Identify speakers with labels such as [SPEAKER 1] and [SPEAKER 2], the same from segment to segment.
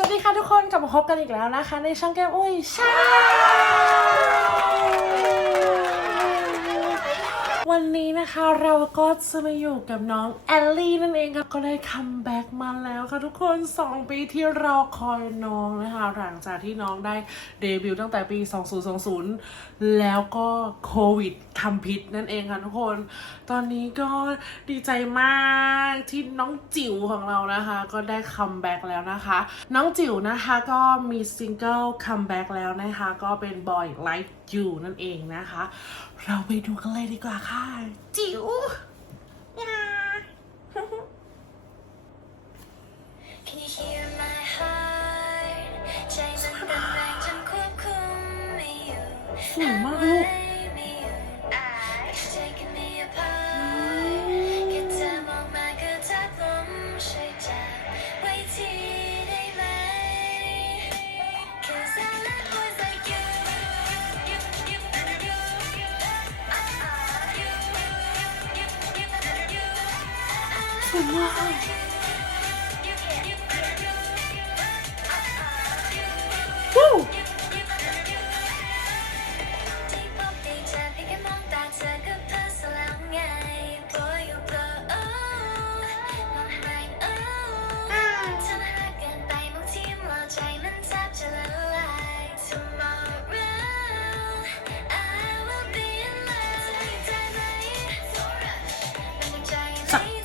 [SPEAKER 1] สวัสดีค่ะทุกคนกลับมาพบกันอีกแล้วนะคะ ในช่องเกมอุ้ยใช่ วันนี้นะคะเราก็จะมาอยู่กับน้องแอลลี่นั่นเองค่ะก็ได้คัมแบ็กมาแล้วค่ะทุกคน 2 ปีที่รอคอยน้องนะคะ หลังจากที่น้องได้เดบิวต์ตั้งแต่ปี 2020 แล้วก็โควิดทำพิษนั่นเองค่ะทุกคน ตอนนี้ก็ดีใจมากที่น้องจิ๋วของเรานะคะ ก็ได้คัมแบ็กแล้วนะคะ น้องจิ๋วนะคะก็มีซิงเกิลคัมแบ็กแล้วนะคะ ก็เป็น Boy Like You นั่นเองนะคะ เราไปดูกันเลยดีกว่าค่ะ จิ๋ว
[SPEAKER 2] Can you hear my heart ใจมันเต้นแรงจนควบคุมไม่อยู่
[SPEAKER 1] สวยมากลูก ส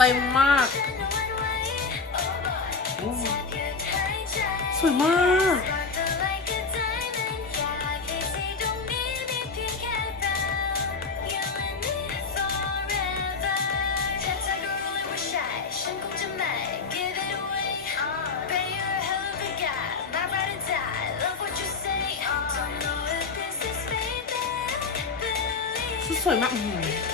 [SPEAKER 2] หายใจ
[SPEAKER 1] สวยมาก สวยมาก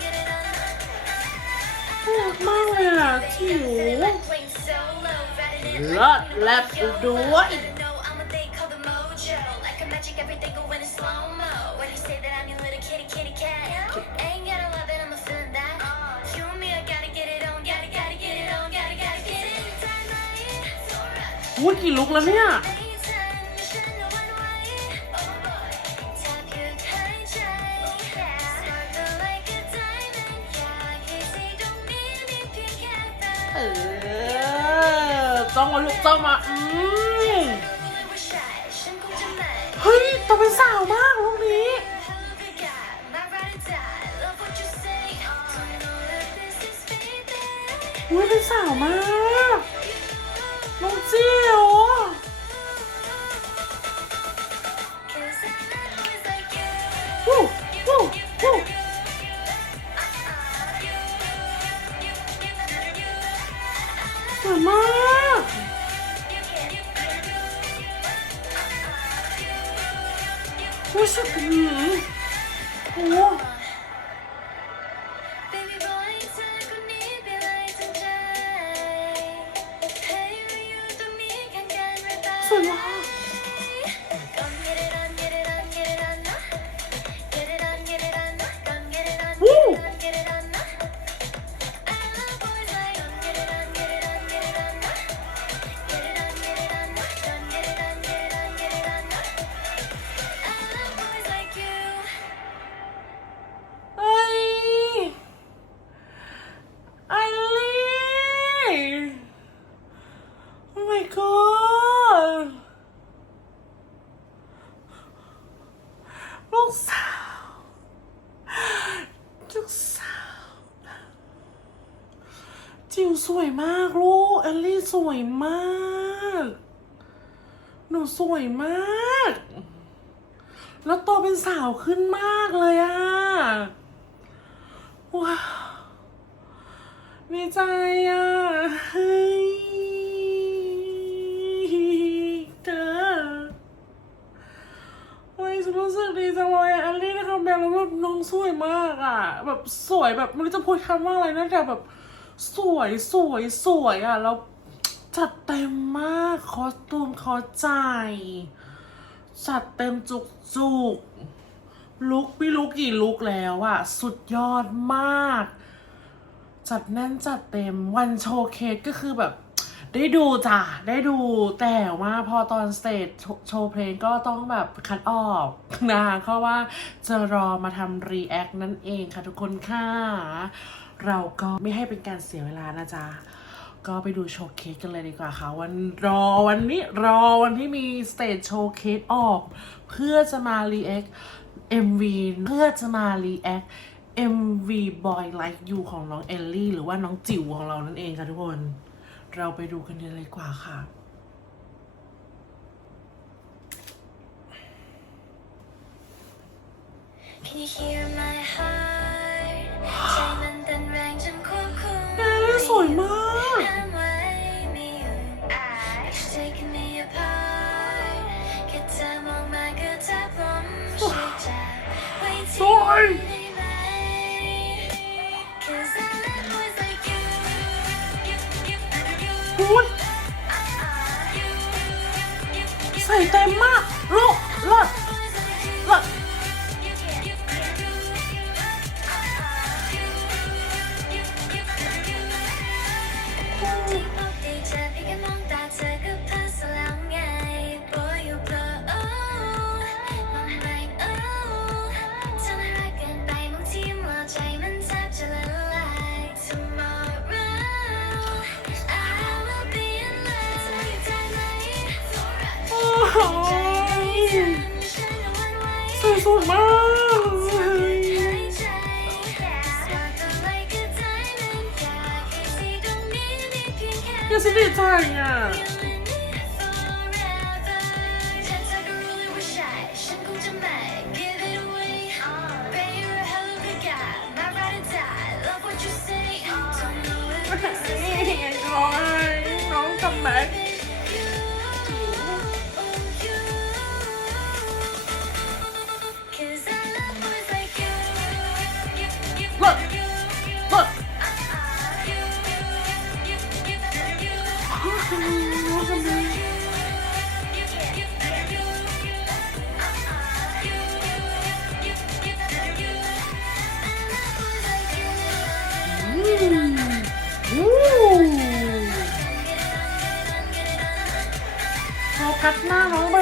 [SPEAKER 2] get it on.
[SPEAKER 1] น่ารักมากเลยอะจิ๋ว
[SPEAKER 2] Playing solo, riding it
[SPEAKER 1] เลิศแลบด้วย
[SPEAKER 2] know I'm a thing called the mojo. Like a magic, everything
[SPEAKER 1] อต้องมาลุกต้องมาอืมเฮ้ยโตเป็นสาวมากลูกนี้ อุ้ยเป็นสาวมากน้องจิ๋ววู้วู้วู้สวยมาก วู้สุด สวยมาก หนูสวยมาก แล้วโตเป็นสาวขึ้นมากเลยอะว้าวดีใจอะเฮ้ยเธอ
[SPEAKER 2] รู้สึกดีจังเลยอะแอลลี่ในคัมแบ็กแล้วแบบน้องสวยมากอะแบบสวยแบบไม่รู้จะพูดคำว่าอะไรนะแต่แบบสวยสวยสวยอะแล้ว จัดเต็มมากคอสตูมคอใจจัดเต็มจุกจุกลุกไม่รู้กี่ลุกแล้วอะสุดยอดมาก จัดแน่นจัดเต็มวันโชว์เคสก็คือแบบ ได้ดูจ้ะ ได้ดูแต่ว่าพอตอนสเตจโชโชว์เพลงก็ต้องแบบคัดออกนะคะเพราะว่าจะรอมาทำรีแอคนั่นเองค่ะทุกคนค่ะ เราก็ไม่ให้เป็นการเสียเวลานะจ๊ะ ก็ไปดูโชว์เคสกันเลยดีกว่าค่ะ วันรอวันนี้รอวันที่มีสเตจโชว์เคสออก เพื่อจะมารีแอค MV เพื่อจะมารีแอค MV Boy Like You ของน้องเอลลี่ หรือว่าน้องจิ๋วของเรานั่นเองค่ะทุกคน เราไปดูกันเลยดีกว่าค่ะ
[SPEAKER 1] Can you hear my heart
[SPEAKER 2] ยพูดใส่เต็ม สิดีใจอะ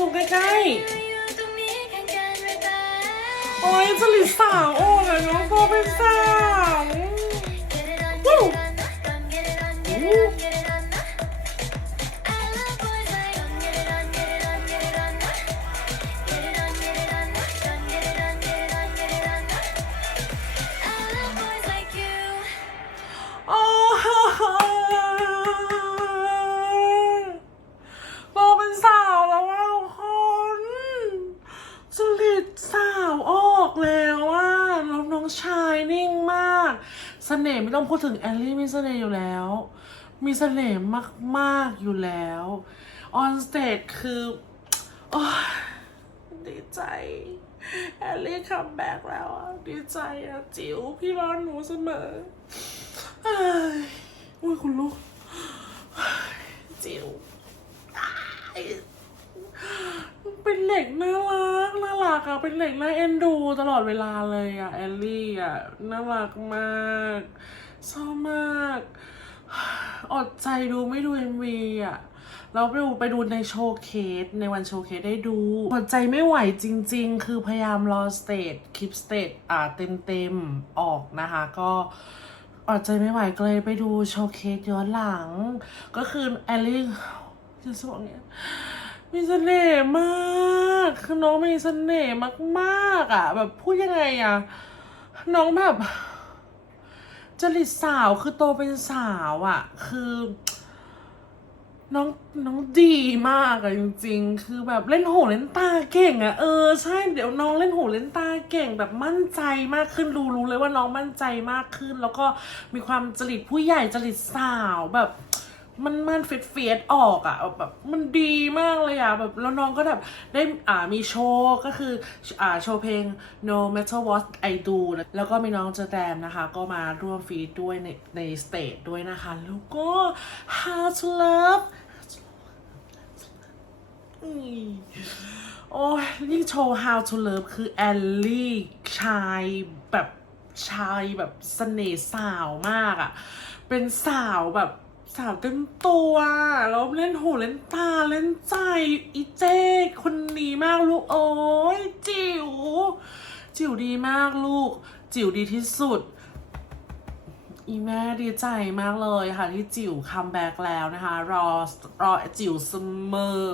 [SPEAKER 2] โอ้ยส่ง
[SPEAKER 1] ใกล้
[SPEAKER 2] ๆ โอ้ยสลิดสาว โอ้ยน้องโฟเป็นสาว ต้องพูดถึงแอลลี่มีเสน่ห์อยู่แล้ว มีเสน่ห์มากๆอยู่แล้วออนสเตจคือ
[SPEAKER 1] โอ้ดีใจแอลลี่คัมแบ็กแล้วอะดีใจอะจิ๋วพี่รอนหนูเสมอเอ้ยอุ้ยคุณลูกจิ๋วเป็นเด็กน่ารักน่ารักอะเป็นเด็กน่าเอ็นดูตลอดเวลาเลยอะแอลลี่อะน่ารักมาก ชอบมาก อดใจดูไม่ดูเอ็มวีอะเราไปดูไปดูในโชว์เคสในวันโชว์เคสได้ดูอดใจไม่ไหวจริง ๆ คือพยายามรอสเตจคลิปสเตจอ่าเต็มเต็มๆออกนะคะ ก็อดใจไม่ไหวก็เลยไปดูโชว์เคสย้อนหลัง ก็คือแอลลี่จะสบอกเนี้ยมีเสน่ห์มากคือน้องมีเสน่ห์มากๆอะ แบบพูดยังไงอะ น้องแบบ จริตสาวคือโตเป็นสาวอะ่ะ คือ น้องน้องดีมากอะจริง ๆ คือแบบเล่นโหเล่นตาเก่งอะเออใช่เดี๋ยวน้องเล่นโหเล่นตาเก่งแบบมั่นใจมากขึ้นรู้รู้เลยว่าน้องมั่นใจมากขึ้น แล้วก็มีความจริตผู้ใหญ่จริตสาวแบบ มันมันเฟียดเฟียดออกอะแบบมันดีมากเลยอะแบบแล้วน้องก็แบบได้อ่ามีโชว์ก็คืออ่าโชว์เพลง No Matter What I Do แล้วก็มีน้องเจแตมนะคะ ก็มาร่วมฟีดด้วยในในสเตจด้วยนะคะ แล้วก็ How to Love โอ้ยยิ่งโชว์ How to Love คือแอลลี่ชายแบบชายแบบเสน่ห์สาวมากอะ่ะ เป็นสาวแบบ สาวเต็มตัวแล้วเล่นหูเล่นตาเล่นใจอีเจ้คนนี้มากลูกโอ้ยจิ๋วจิ๋วดีมากลูก จิ๋วดีที่สุด อีแม่ดีใจมากเลยค่ะที่จิ๋วคัมแบ็กแล้วนะคะ รอรอจิ๋วเสมอ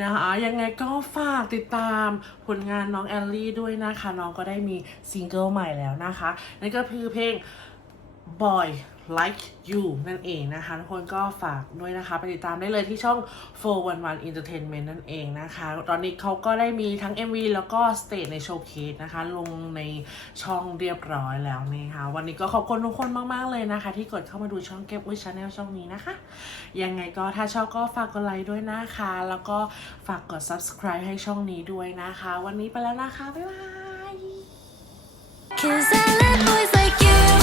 [SPEAKER 1] นะคะยังไงก็ฝากติดตามผลงานน้องแอลลี่ด้วยนะคะ น้องก็ได้มีซิงเกิลใหม่แล้วนะคะ นั่นก็คือเพลง Boy Like You นั่นเองนะคะ ทุกคนก็ฝากด้วยนะคะ ไปติดตามได้เลยที่ช่อง 411 Entertainment นั่นเองนะคะ ตอนนี้เขาก็ได้มีทั้ง MV แล้วก็สเตจในโชว์เคสนะคะ ลงในช่องเรียบร้อยแล้วนะคะวันนี้ก็ขอบคุณทุกคนมาก ๆ เลยนะคะ ที่กดเข้ามาดูช่องเก็บวิชาแนลช่องนี้นะคะ ยังไงก็ถ้าชอบก็ฝากกดไลค์ด้วยนะคะ แล้วก็ฝากกด subscribe ให้ช่องนี้ด้วยนะคะ วันนี้ไปแล้วนะคะ บ๊ายบาย
[SPEAKER 2] Cause